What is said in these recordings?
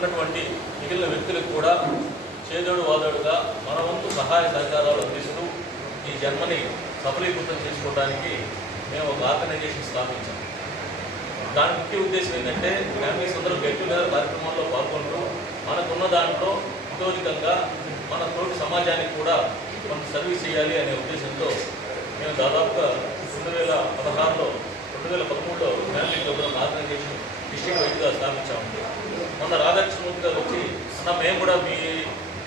ఉన్నటువంటి మిగిలిన వ్యక్తులకు కూడా చేదోడు వాదోడుగా మన వంతు సహాయ సహకారాలు అందిస్తూ ఈ జన్మని సఫలీకృతం చేసుకోవడానికి మేము ఒక ఆర్గనైజేషన్ స్థాపించాం. దాని ముఖ్య ఉద్దేశం ఏంటంటే ఫ్యామిలీస్ అందరూ గెట్ టుగెదర్ కార్యక్రమాల్లో పాల్గొంటూ మనకున్న దాంట్లో ఇతోధికంగా మన తోటి సమాజానికి కూడా కొంత సర్వీస్ చేయాలి అనే ఉద్దేశంతో మేము దాదాపుగా 2016లో 2013లో ఫ్యామిలీ ప్రోగ్రామ్ ఆర్గనైజేషన్ డిస్ట్రిక్ట్ వైడ్గా స్థాపించామండి. మొన్న రాధాకృష్ణమూర్తి గారు వచ్చి మేము కూడా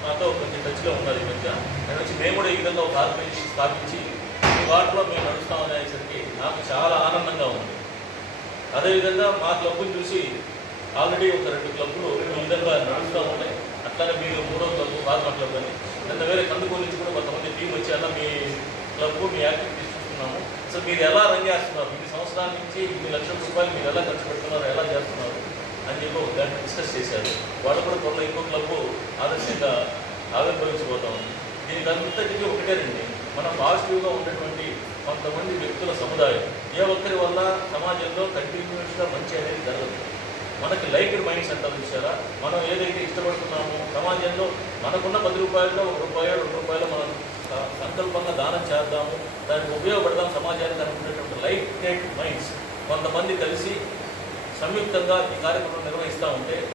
మాతో కొంచెం టచ్లో ఉన్నారు ఈ మధ్య. నేను వచ్చి మేము కూడా ఈ విధంగా ఒక ఆర్గనైజేషన్ స్థాపించి ఈ వాటిలో మేము నడుస్తామనేసరికి నాకు చాలా ఆనందంగా ఉంది. అదేవిధంగా మా క్లబ్ని చూసి ఆల్రెడీ ఒక 2 క్లబ్లు ఈ విధంగా నడుస్తూ ఉన్నాయి. అట్లానే మీరు 3వ క్లబ్ బాగా క్లబ్ అని నిన్న వేరే కందుకూరు నుంచి కూడా కొంతమంది టీం వచ్చాక మీ క్లబ్ మీ యాక్టివిటీస్ చూస్తున్నాము. సో మీరు ఎలా రన్ చేస్తున్నారు, ఇన్ని సంవత్సరాల నుంచి ఇన్ని లక్షల రూపాయలు మీరు ఎలా ఖర్చు పెడుతున్నారు, ఎలా చేస్తున్నారు అని చెప్పి దాన్ని డిస్కస్ చేశారు. వాళ్ళు కూడా త్వరలో ఇంకో క్లబ్ ఆదర్శంగా ఆవిర్భవించబోతా ఉంది. దీనికి అంతటికీ ఒకటేనండి, మనం పాజిటివ్గా ఉన్నటువంటి కొంతమంది వ్యక్తుల సముదాయం. ఏ ఒక్కరి వల్ల సమాజంలో కంటిన్యూస్గా మంచి అనేది జరగదు. మనకి లైక్డ్ మైండ్స్ అంటారు చూసారా, మనం ఏదైతే ఇష్టపడుతున్నామో సమాజంలో మనకున్న 10 రూపాయల్లో 1 రూపాయో 2 రూపాయలు మనం సంకల్పంగా దానం చేద్దాము, దానికి ఉపయోగపడదాం సమాజానికి అనుకునేటువంటి లైక్డ్ మైండ్స్ కొంతమంది కలిసి సంయుక్తంగా ఈ కార్యక్రమం నిర్వహిస్తూ ఉంటే